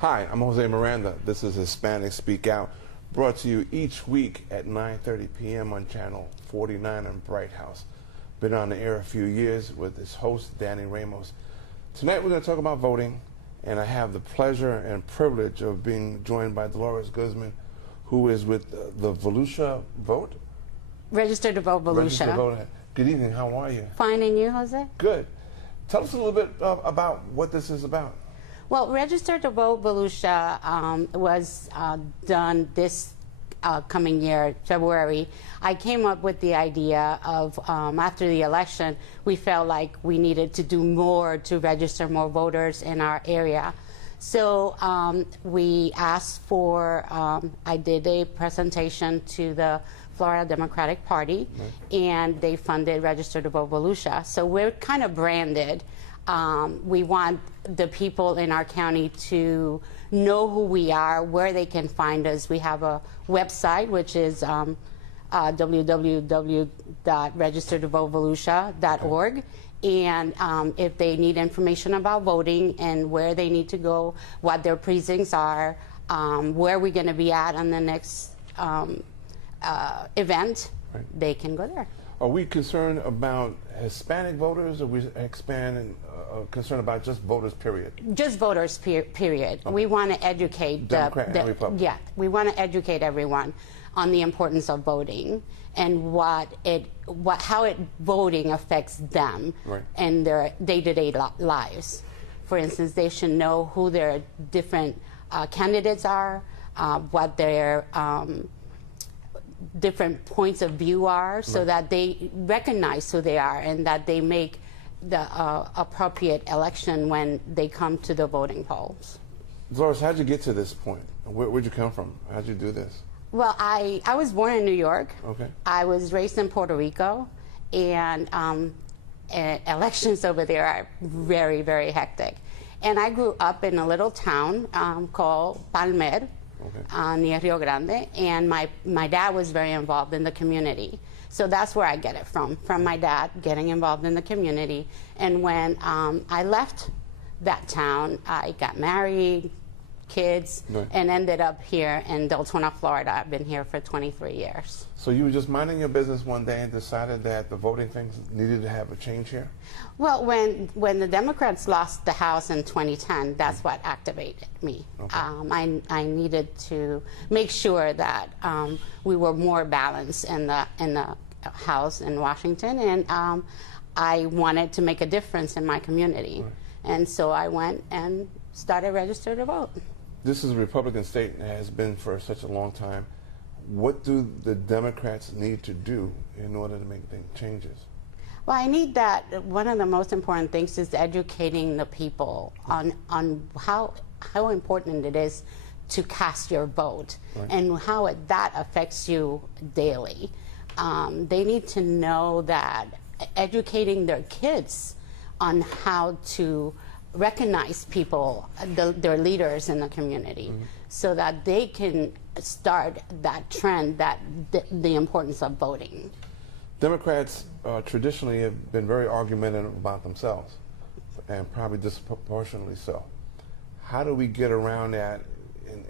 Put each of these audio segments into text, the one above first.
Hi, I'm Jose Miranda. This is Hispanic Speak Out, brought to you each week at 9:30 p.m. on Channel 49 in Bright House. Been on the air a few years with its host, Danny Ramos. Tonight we're going to talk about voting, and I have the pleasure and privilege of being joined by Dolores Guzman, who is with the Volusia Vote? Register to Vote Volusia. Register to Vote. Good evening. How are you? Fine, and you, Jose? Good. Tell us a little bit about what this is about. Well, Register to Vote Volusia was done this coming year, February. I came up with the idea of, after the election, we felt like we needed to do more to register more voters in our area. So we asked for, I did a presentation to the Florida Democratic Party, and they funded Register to Vote Volusia. So we're kind of branded. We want the people in our county to know who we are, where they can find us. We have a website, which is www.registertovotevolusia.org. And if they need information about voting and where they need to go, what their precincts are, where we're going to be at on the next event, they can go there. Are we concerned about Hispanic voters, or are we concerned about just voters, period? Just voters, period. Okay. We want to educate Democrat and Republican. Yeah, we want to educate everyone on the importance of voting and how voting affects them and their day-to-day lives. For instance, they should know who their different candidates are, what their different points of view are, so that they recognize who they are and that they make the appropriate election when they come to the voting polls. Dolores, how'd you get to this point? Where'd you come from? How'd you do this? Well, I was born in New York. Okay. I was raised in Puerto Rico, and elections over there are very, very hectic. And I grew up in a little town called Palmer, near Rio Grande, and my dad was very involved in the community. So that's where I get it from my dad getting involved in the community. And when I left that town, I got married, kids, and ended up here in Deltona, Florida. I've been here for 23 years. So you were just minding your business one day and decided that the voting things needed to have a change here? Well, when the Democrats lost the House in 2010, that's what activated me. Okay. I needed to make sure that we were more balanced in the House in Washington, and I wanted to make a difference in my community. And so I went and started Register to Vote. This is a Republican state and has been for such a long time. What do the Democrats need to do in order to make changes? Well, I need that. One of the most important things is educating the people on how important it is to cast your vote and how that affects you daily. They need to know that educating their kids on how to recognize people, their leaders in the community, so that they can start that trend, that the importance of voting. Democrats traditionally have been very argumentative about themselves, and probably disproportionately so. How do we get around that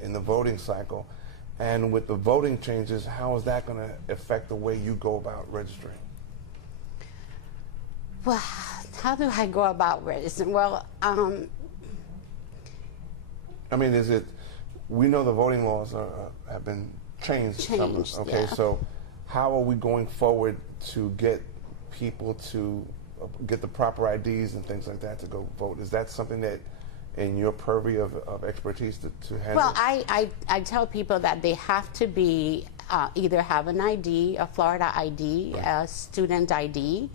in the voting cycle? And with the voting changes, how is that going to affect the way you go about registering? Well, how do I go about registering? Well, I mean, we know the voting laws have been changed. Okay, yeah. So how are we going forward to get people to get the proper IDs and things like that to go vote? Is that something that in your purview of expertise to handle? Well, I tell people that they have to be either have an ID, a Florida ID, a student ID.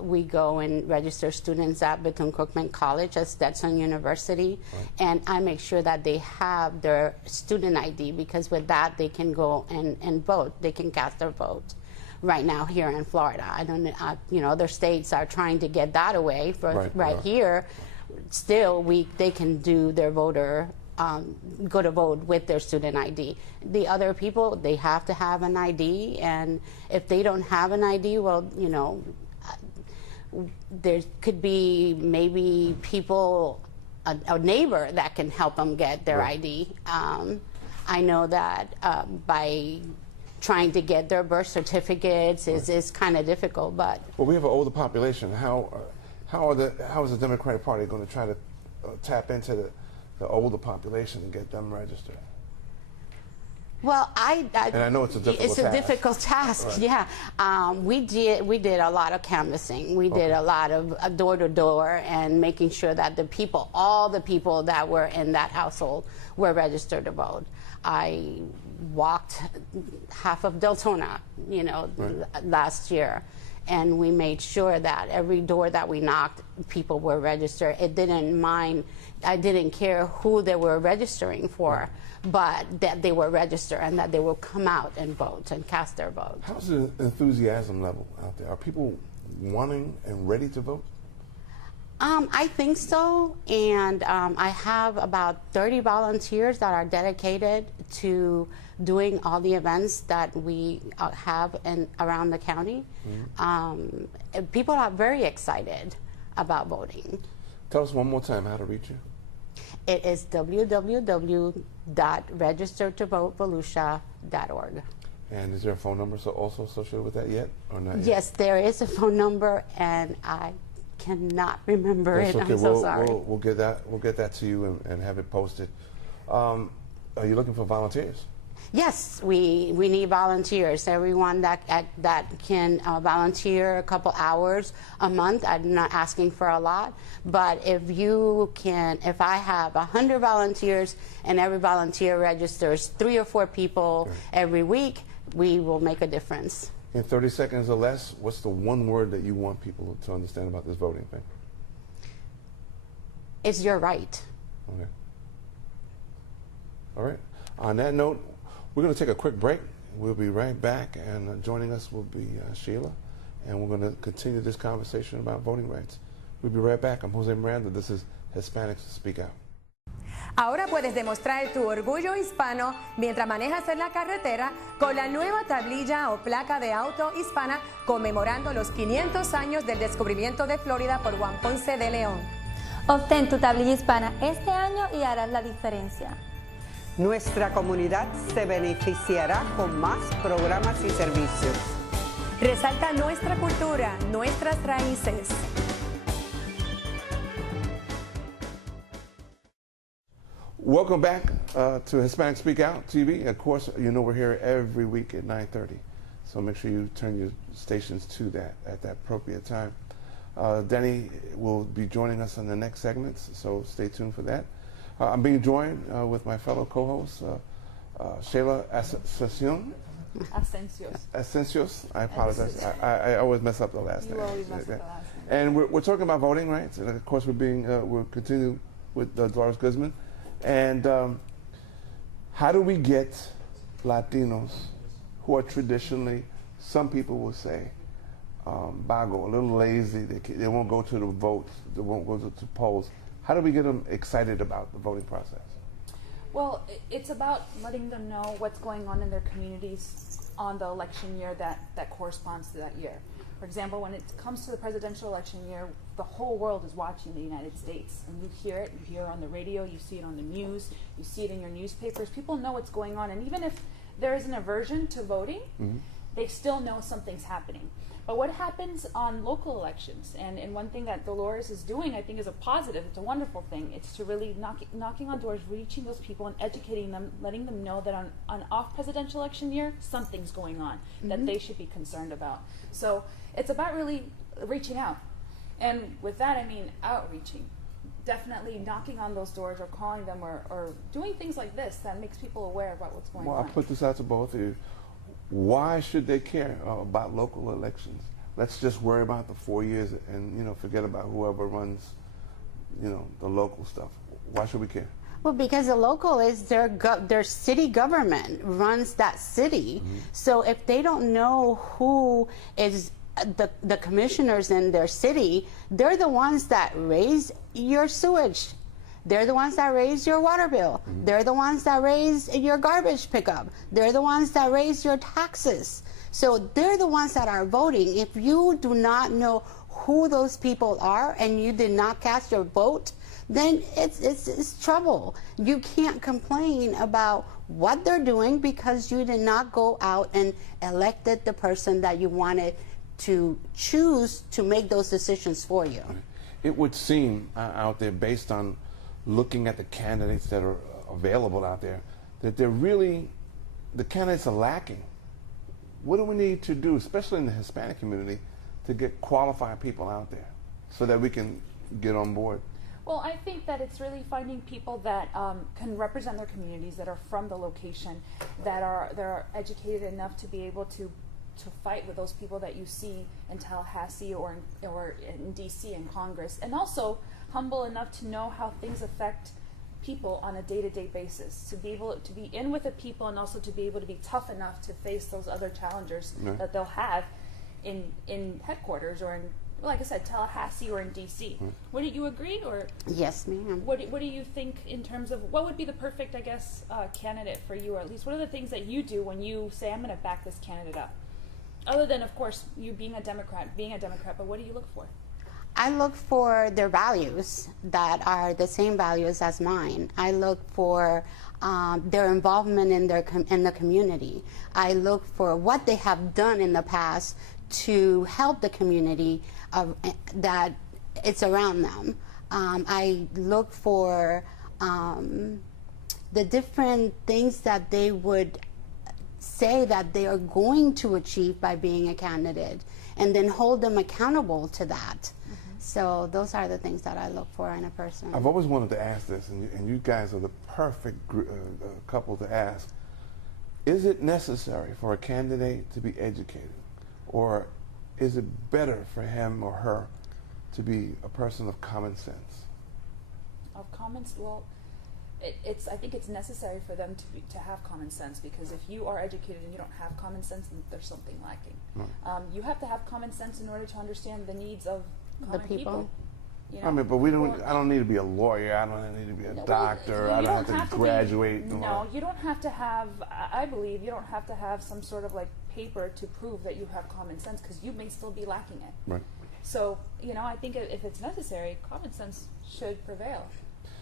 We go and register students at Bethune-Cookman College, at Stetson University, and I make sure that they have their student ID, because with that they can go and vote. They can cast their vote. Right now here in Florida, I don't know. Other states are trying to get that away. Here, still they can do their voter. Go to vote with their student ID. The other people, they have to have an ID, and if they don't have an ID, well, there could be maybe people a neighbor that can help them get their ID. I know that by trying to get their birth certificates is kind of difficult, but well, we have an older population. How is the Democratic Party going to try to tap into the older population and get them registered? Well, and I know it's a difficult task. Difficult task, right. Yeah. We did a lot of canvassing. We did a lot of door-to-door and making sure that all the people that were in that household were registered to vote. I walked half of Deltona, last year, and we made sure that every door that we knocked, people were registered. I didn't care who they were registering for, but that they were registered and that they will come out and vote and cast their vote. How's the enthusiasm level out there? Are people wanting and ready to vote? I think so, and I have about 30 volunteers that are dedicated to doing all the events that we have around the county. People are very excited about voting. Tell us one more time how to reach you. It is www.registertovotevolusia.org. And is there a phone number also associated with that yet, or not yet? Yes, there is a phone number, and I cannot remember it. Okay. I'm so sorry. We'll get that to you and have it posted. Are you looking for volunteers? Yes, we need volunteers. Everyone that can volunteer a couple hours a month. I'm not asking for a lot, but if I have 100 volunteers and every volunteer registers 3 or 4 people every week, we will make a difference. In 30 seconds or less, what's the one word that you want people to understand about this voting thing? It's your right. Okay. All right. On that note, we're going to take a quick break. We'll be right back, and joining us will be Sheila, and we're going to continue this conversation about voting rights. We'll be right back. I'm Jose Miranda. This is Hispanics Speak Out. Ahora puedes demostrar tu orgullo hispano mientras manejas en la carretera con la nueva tablilla o placa de auto hispana conmemorando los 500 años del descubrimiento de Florida por Juan Ponce de León. Obtén tu tablilla hispana este año y harás la diferencia. Nuestra comunidad se beneficiará con más programas y servicios. Resalta nuestra cultura, nuestras raíces. Welcome back to Hispanic Speak Out TV. Of course, we're here every week at 9:30, so make sure you turn your stations to that at that appropriate time. Denny will be joining us in the next segments, so stay tuned for that. I'm being joined with my fellow co-host, Sheila Asencios. I apologize. I always mess up the last name. You always mess up the last name. And we're talking about voting rights, and of course we'll continue with Dolores Guzman. And how do we get Latinos who are traditionally, some people will say, vago, a little lazy, they won't go to the votes, they won't go to polls. How do we get them excited about the voting process? Well, it's about letting them know what's going on in their communities on the election year that corresponds to that year. For example, when it comes to the presidential election year, the whole world is watching the United States. And you hear it on the radio, you see it on the news, you see it in your newspapers. People know what's going on. And even if there is an aversion to voting, they still know something's happening. But what happens on local elections, and one thing that Dolores is doing, I think, is a positive, it's a wonderful thing. It's to really knocking on doors, reaching those people and educating them, letting them know that on off presidential election year, something's going on that they should be concerned about. So it's about really reaching out. And with that, I mean outreaching. Definitely knocking on those doors or calling them or doing things like this that makes people aware about what's going on. Well, I put this out to both of you. Why should they care about local elections? Let's just worry about the 4 years and forget about whoever runs the local stuff. Why should we care? Well, because the local is their city government runs that city. So if they don't know who is the commissioners in their city, they're the ones that raise your sewage. They're the ones that raise your water bill. They're the ones that raise your garbage pickup. They're the ones that raise your taxes. So they're the ones that are voting. If you do not know who those people are and you did not cast your vote then it's trouble. You can't complain about what they're doing because you did not go out and elected the person that you wanted to choose to make those decisions for you. It would seem out there, based on looking at the candidates that are available out there, that the candidates are lacking. What do we need to do, especially in the Hispanic community, to get qualified people out there so that we can get on board? Well, I think that it's really finding people that can represent their communities, that are from the location, that are educated enough to be able to fight with those people that you see in Tallahassee or in D.C. in Congress, and also humble enough to know how things affect people on a day-to-day basis, to be able to be in with the people and also to be able to be tough enough to face those other challengers that they'll have in headquarters or in, like I said, Tallahassee or in D.C. Would you agree, or Yes, ma'am. what do you think in terms of what would be the perfect, I guess, candidate for you, or at least what are the things that you do when you say, I'm going to back this candidate up? Other than, of course, you being a Democrat, but what do you look for? I look for their values that are the same values as mine. I look for their involvement in the community. I look for what they have done in the past to help the community that it's around them. I look for the different things that they would say that they are going to achieve by being a candidate, and then hold them accountable to that. So those are the things that I look for in a person. I've always wanted to ask this, and you guys are the perfect couple to ask. Is it necessary for a candidate to be educated, or is it better for him or her to be a person of common sense? Of common, well, I think it's necessary for them to have common sense, because if you are educated and you don't have common sense, then there's something lacking. You have to have common sense in order to understand the needs of common people. You know? I mean, but I don't need to be a lawyer. I don't need to be a doctor. I don't have to graduate. No, you don't have to have, I believe, you don't have to have some sort of like paper to prove that you have common sense, because you may still be lacking it. Right. So, I think if it's necessary, common sense should prevail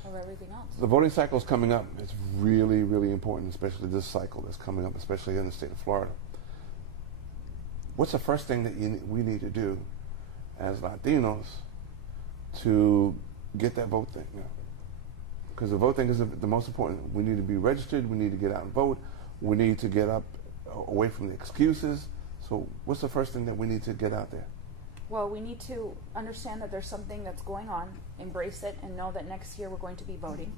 over everything else. The voting cycle is coming up. It's really, really important, especially this cycle that's coming up, especially in the state of Florida. What's the first thing that we need to do as Latinos to get that vote thing? Because the vote thing is the most important. We need to be registered. We need to get out and vote. We need to get up away from the excuses. So what's the first thing that we need to get out there? Well, we need to understand that there's something that's going on, embrace it, and know that next year we're going to be voting.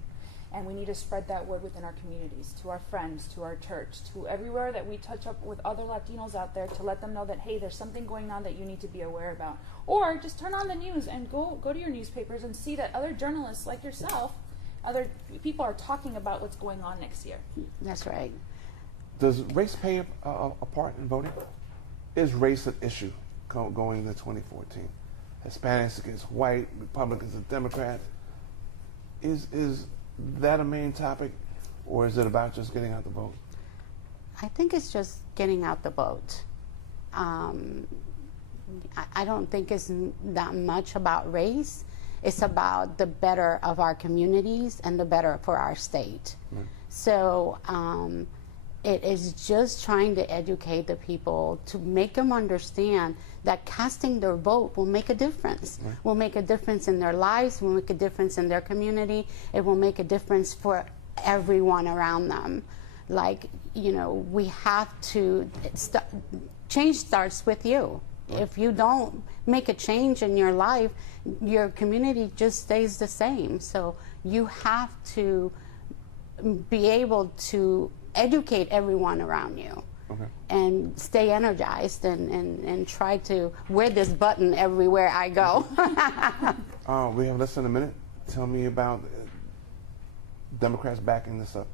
And we need to spread that word within our communities, to our friends, to our church, to everywhere that we touch up with other Latinos out there, to let them know that, hey, there's something going on that you need to be aware about. Or just turn on the news and go to your newspapers and see that other journalists like yourself, other people are talking about what's going on next year. That's right. Does race play a part in voting? Is race an issue going into 2014? Hispanics against white, Republicans and Democrats. Is that a main topic, or is it about just getting out the vote? I think it's just getting out the vote. I don't think it's that much about race. It's about the better of our communities and the better for our state. Right. So it is just trying to educate the people to make them understand that casting their vote will make a difference. Right. Will make a difference in their lives, will make a difference in their community. It will make a difference for everyone around them. Like, we have to, change starts with you. Right. If you don't make a change in your life, your community just stays the same. So you have to be able to educate everyone around you. Okay. And stay energized and try to wear this button everywhere I go. We have less than a minute. Tell me about Democrats backing this up.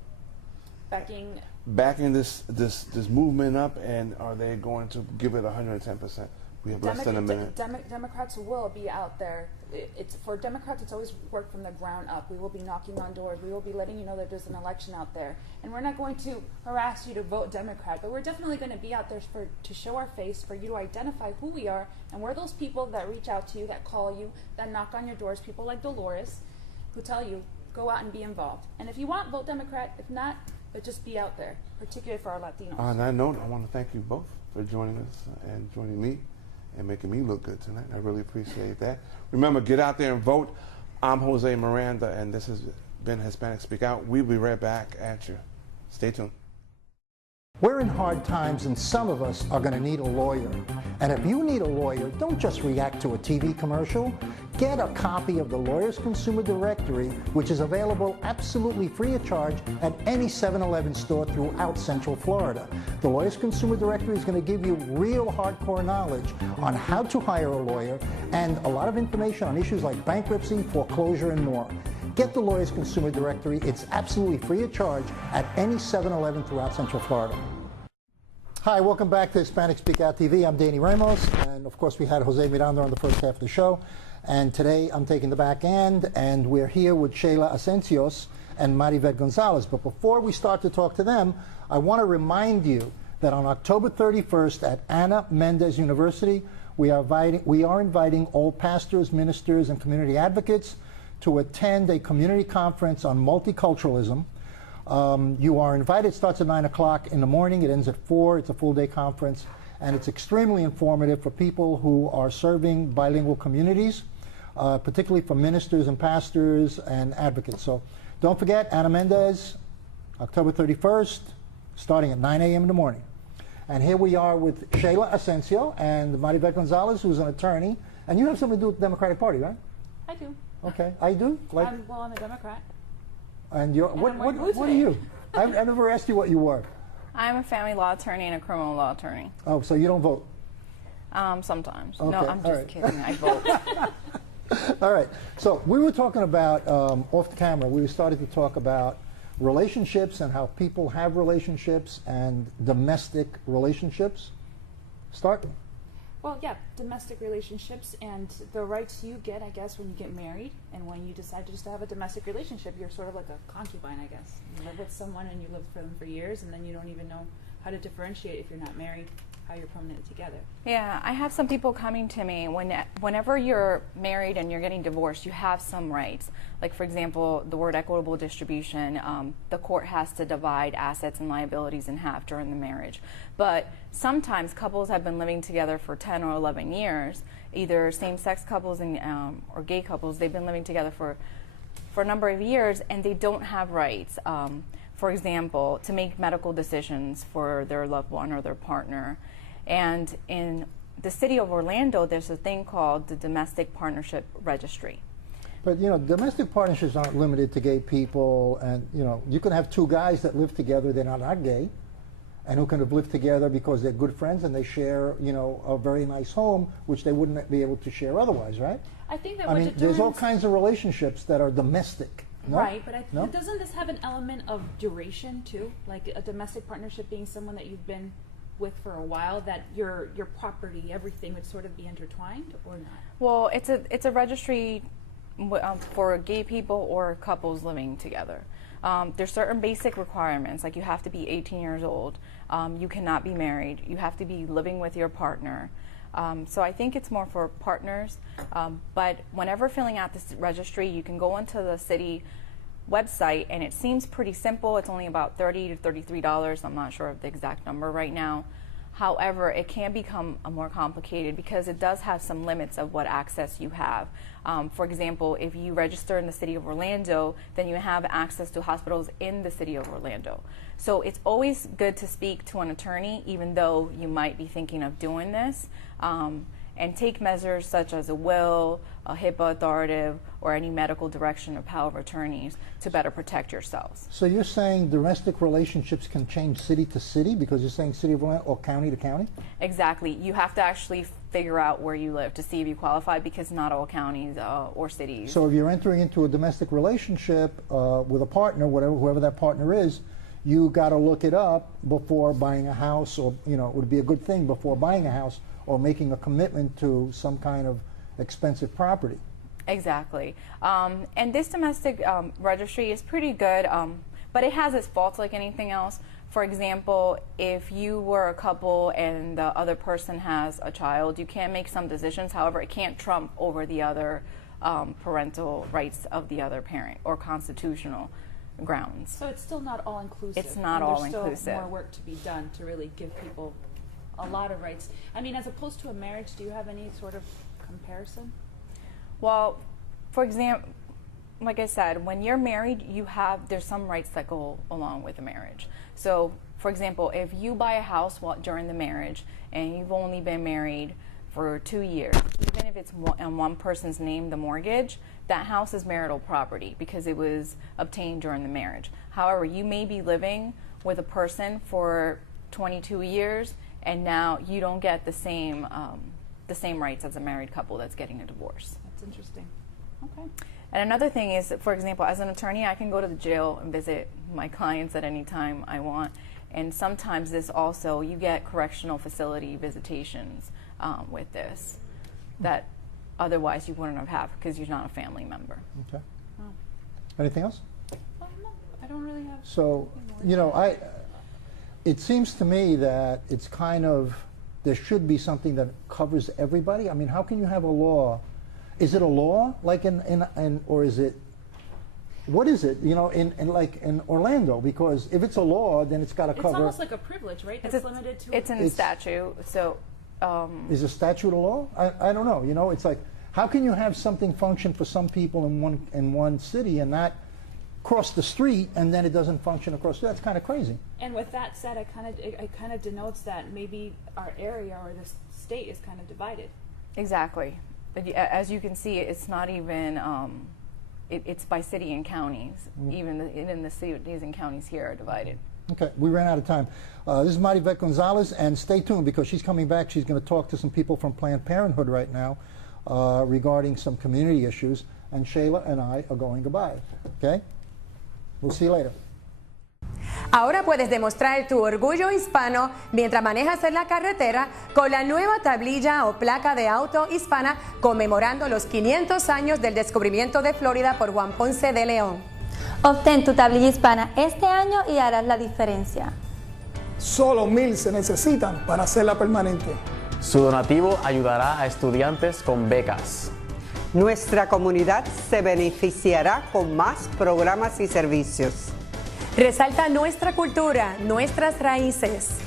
Backing this movement up, and are they going to give it 110%? We have less than a minute. Democrats will be out there. For Democrats, it's always worked from the ground up. We will be knocking on doors. We will be letting you know that there's an election out there. And we're not going to harass you to vote Democrat, but we're definitely going to be out there to show our face, for you to identify who we are, and we're those people that reach out to you, that call you, that knock on your doors, people like Dolores, who tell you, go out and be involved. And if you want, vote Democrat. If not, but just be out there, particularly for our Latinos. On that note, I want to thank you both for joining us and joining me and making me look good tonight. I really appreciate that. Remember, get out there and vote. I'm Jose Miranda, and this has been Hispanic Speak Out. We'll be right back at you. Stay tuned. We're in hard times, and some of us are going to need a lawyer. And if you need a lawyer, don't just react to a TV commercial. Get a copy of the Lawyers Consumer Directory, which is available absolutely free of charge at any 7-Eleven store throughout Central Florida. The Lawyers Consumer Directory is going to give you real hardcore knowledge on how to hire a lawyer and a lot of information on issues like bankruptcy, foreclosure, and more. Get the Lawyers Consumer Directory. It's absolutely free of charge at any 7-Eleven throughout Central Florida. Hi, welcome back to Hispanic Speak Out TV. I'm Danny Ramos, and of course we had Jose Miranda on the first half of the show. And today I'm taking the back end, and we're here with Sheila Asencios and Maribeth Gonzalez. But before we start to talk to them, I want to remind you that on October 31st at Ana Mendez University, we are inviting all pastors, ministers, and community advocates to attend a community conference on multiculturalism. You are invited. It starts at 9 o'clock in the morning. It ends at 4. It's a full-day conference, and it's extremely informative for people who are serving bilingual communities, particularly for ministers and pastors and advocates. So don't forget, Ana Mendez, October 31st, starting at 9 a.m. in the morning. And here we are with Sheila Asencio and Maribeth Gonzalez, who's an attorney. And you have something to do with the Democratic Party, right? I do. Okay, I do? Like, I'm a Democrat. and you're, what are you? I've never asked you what you were. I'm a family law attorney and a criminal law attorney. Oh, so you don't vote? Sometimes. Okay, No, I'm just kidding. I vote. All right. So we were talking about, off the camera, we started to talk about relationships and how people have relationships and domestic relationships. Start. Well, yeah, domestic relationships and the rights you get, I guess, when you get married and when you decide just to have a domestic relationship, you're sort of like a concubine, I guess. You live with someone and you live for them for years, and then you don't even know how to differentiate if you're not married, how you're permanently together. Yeah, I have some people coming to me whenever you're married and you're getting divorced, you have some rights. Like, for example, the word equitable distribution, the court has to divide assets and liabilities in half during the marriage. But sometimes couples have been living together for 10 or 11 years, either same-sex couples and, or gay couples. They've been living together for a number of years, and they don't have rights. For example, to make medical decisions for their loved one or their partner. And in the city of Orlando, there's a thing called the Domestic Partnership Registry. But, you know, domestic partnerships aren't limited to gay people. And, you know, you can have two guys that live together, they're not gay, and who kind of live together because they're good friends and they share, you know, a very nice home, which they wouldn't be able to share otherwise, right? I think that I mean, there's all kinds of relationships that are domestic. No? Right, but No? doesn't this have an element of duration, too? Like a domestic partnership being someone that you've been with for a while, that your property, everything would sort of be intertwined, or not? Well, it's a registry for gay people or couples living together. There's certain basic requirements, like you have to be 18 years old, you cannot be married, you have to be living with your partner. So I think it's more for partners, but whenever filling out this registry, you can go onto the city website, and it seems pretty simple. It's only about $30 to $33. I'm not sure of the exact number right now. However, it can become more complicated because it does have some limits of what access you have. For example, if you register in the city of Orlando, then you have access to hospitals in the city of Orlando. So it's always good to speak to an attorney, even though you might be thinking of doing this, and take measures such as a will, a HIPAA authoritative, or any medical direction of power of attorneys to better protect yourselves. So you're saying domestic relationships can change city to city because you're saying city of Orlando or county to county? Exactly. You have to actually figure out where you live to see if you qualify, because not all counties or cities. So if you're entering into a domestic relationship with a partner, whoever that partner is, you got to look it up before buying a house, or, you know, it would be a good thing before buying a house or making a commitment to some kind of expensive property. Exactly. And this domestic registry is pretty good, but it has its faults like anything else. For example, if you were a couple and the other person has a child, you can make some decisions. However, it can't trump over the other parental rights of the other parent or constitutional grounds. So it's still not all inclusive. It's not and all there's inclusive. Still more work to be done to really give people a lot of rights. I mean, as opposed to a marriage, do you have any sort of comparison? Well, for example, like I said, when you're married, there's some rights that go along with a marriage. So, for example, if you buy a house during the marriage and you've only been married for 2 years, even if it's on one person's name, the mortgage, that house is marital property because it was obtained during the marriage. However, you may be living with a person for 22 years and now you don't get the same rights as a married couple that's getting a divorce. That's interesting. Okay. And another thing is, for example, as an attorney, I can go to the jail and visit my clients at any time I want. And sometimes you get correctional facility visitations with this that otherwise you wouldn't have had because you're not a family member. Okay. Oh. Anything else? No, I don't really have. So, you know, it seems to me that it's kind of, there should be something that covers everybody. I mean, how can you have a law? Is it a law, like or is it, what is it, you know, in Orlando? Because if it's a law, then it's got to cover. It's almost like a privilege, right? That's limited to. It's in the statute, so. Is a statute a law? I don't know. You know, it's like, how can you have something function for some people in one city and not cross the street, and then it doesn't function across? That's kind of crazy. And with that said, it kind of denotes that maybe our area or the state is kind of divided. Exactly. As you can see, it's not even. It's by city and counties. Even in the cities and counties here are divided. Okay, we ran out of time. This is Maribeth Gonzalez, and stay tuned because she's coming back. She's going to talk to some people from Planned Parenthood right now regarding some community issues, and Shayla and I are going goodbye. Okay? We'll see you later. Ahora puedes demostrar tu orgullo hispano mientras manejas en la carretera con la nueva tablilla o placa de auto hispana conmemorando los 500 años del descubrimiento de Florida por Juan Ponce de León. Obtén tu tablilla hispana este año y harás la diferencia. Solo 1,000 se necesitan para hacerla permanente. Su donativo ayudará a estudiantes con becas. Nuestra comunidad se beneficiará con más programas y servicios. Resalta nuestra cultura, nuestras raíces.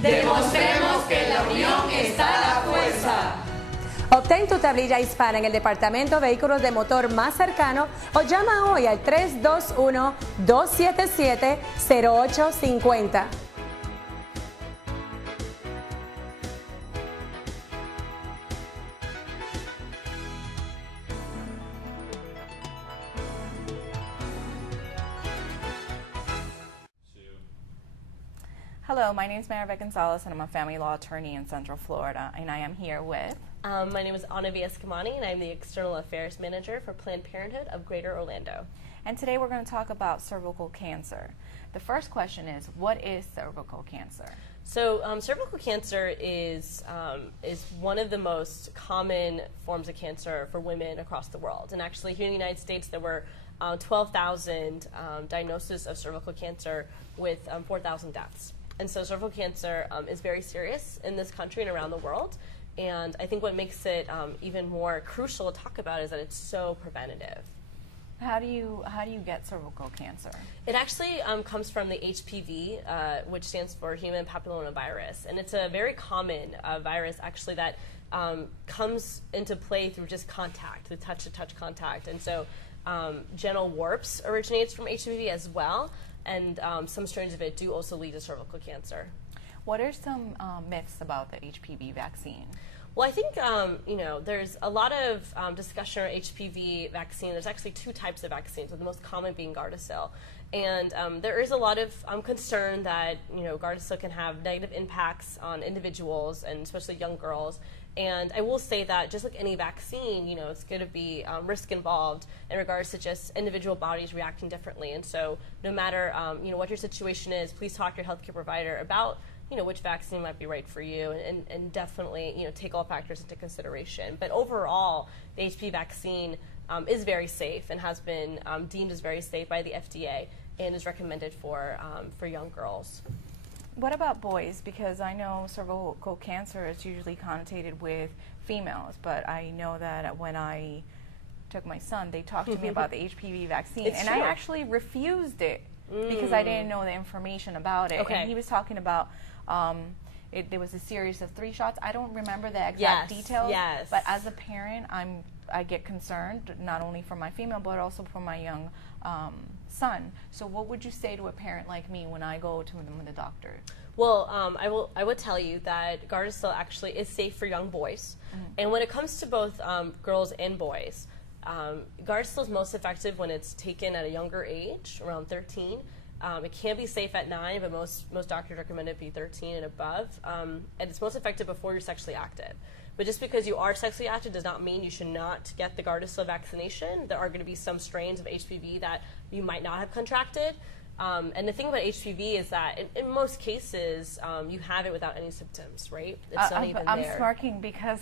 Demostremos que en la unión está la fuerza. Obtén tu tablilla hispana en el Departamento de Vehículos de Motor más cercano o llama hoy al 321-277-0850. Hello, my name is Maribeth Gonzalez, and I'm a family law attorney in Central Florida, and I am here with... my name is Anavi Escamani, and I'm the External Affairs Manager for Planned Parenthood of Greater Orlando. And today we're going to talk about cervical cancer. The first question is, what is cervical cancer? So cervical cancer is one of the most common forms of cancer for women across the world. And actually here in the United States there were 12,000 diagnoses of cervical cancer with 4,000 deaths. And so cervical cancer is very serious in this country and around the world. And I think what makes it even more crucial to talk about is that it's so preventative. How do you get cervical cancer? It actually comes from the HPV, which stands for human papillomavirus, and it's a very common virus actually that comes into play through just contact, the touch-to-touch contact, and so genital warps originates from HPV as well, and some strains of it do also lead to cervical cancer. What are some myths about the HPV vaccine? Well, I think there's a lot of discussion around HPV vaccine. There's actually two types of vaccines, with the most common being Gardasil. And there is a lot of concern that Gardasil can have negative impacts on individuals, and especially young girls. And I will say that just like any vaccine, it's going to be risk involved in regards to just individual bodies reacting differently. And so no matter what your situation is, please talk to your healthcare provider about which vaccine might be right for you, and definitely take all factors into consideration. But overall, the HPV vaccine is very safe and has been deemed as very safe by the FDA and is recommended for young girls. What about boys? Because I know cervical cancer is usually connotated with females, but I know that when I took my son, they talked to me about the HPV vaccine, It's and true. I actually refused it because I didn't know the information about it. Okay. And he was talking about there was a series of 3 shots. I don't remember the exact Yes, details, yes. but as a parent, I get concerned, not only for my female, but also for my young son. So what would you say to a parent like me when I go to the doctor? Well, I would tell you that Gardasil actually is safe for young boys. And when it comes to both girls and boys, Gardasil is most effective when it's taken at a younger age, around 13. It can be safe at 9, but most doctors recommend it be 13 and above. And it's most effective before you're sexually active. But just because you are sexually active does not mean you should not get the Gardasil vaccination. There are going to be some strains of HPV that you might not have contracted. And the thing about HPV is that in most cases, you have it without any symptoms, right? It's not even I'm there. smirking because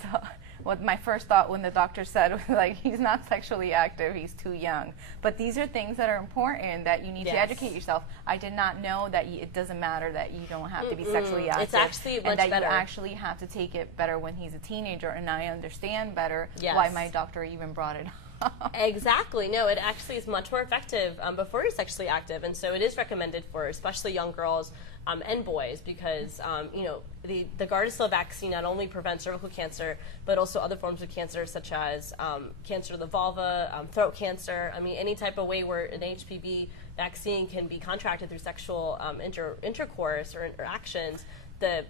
what my first thought when the doctor said was like, he's not sexually active, he's too young. But these are things that are important that you need to educate yourself. I did not know that it doesn't matter that you don't have to be sexually active. It's actually much and that better. you actually have to take it better when he's a teenager. And I understand better Yes. why my doctor even brought it up. Exactly. No, it actually is much more effective before you're sexually active, and so it is recommended for especially young girls and boys because the Gardasil vaccine not only prevents cervical cancer but also other forms of cancer such as cancer of the vulva, throat cancer. I mean, any type of way where an HPV vaccine can be contracted through sexual intercourse or interactions, the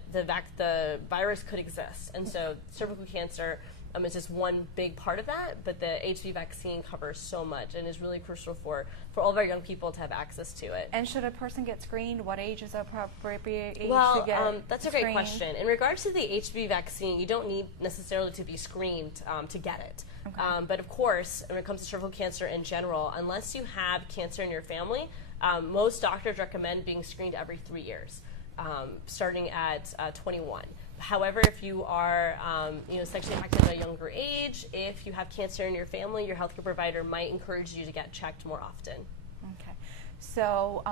virus could exist, and so cervical cancer. It's just one big part of that, but the HPV vaccine covers so much and is really crucial for all of our young people to have access to it. And should a person get screened? What age is appropriate age Well, to get that's a great question. In regards to the HPV vaccine, you don't need necessarily to be screened to get it. Okay. But of course, when it comes to cervical cancer in general, unless you have cancer in your family, most doctors recommend being screened every 3 years, starting at 21. However, if you are sexually active at a younger age, if you have cancer in your family, your healthcare provider might encourage you to get checked more often. Okay. So,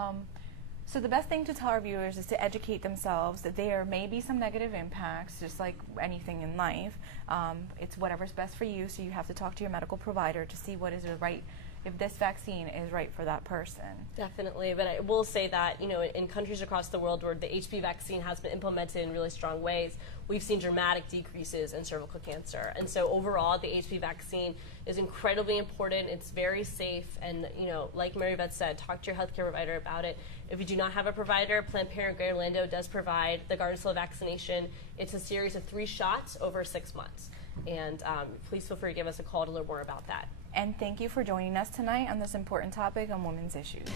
so the best thing to tell our viewers is to educate themselves that there may be some negative impacts, just like anything in life. It's whatever's best for you, so you have to talk to your medical provider to see what is the right, if this vaccine is right for that person. Definitely, but I will say that, in countries across the world where the HPV vaccine has been implemented in really strong ways, we've seen dramatic decreases in cervical cancer. And so overall, the HPV vaccine is incredibly important. It's very safe. And, like Mary Beth said, talk to your healthcare provider about it. If you do not have a provider, Planned Parenthood Greater Orlando does provide the Gardasil vaccination. It's a series of 3 shots over 6 months. And please feel free to give us a call to learn more about that. And thank you for joining us tonight on this important topic on women's issues.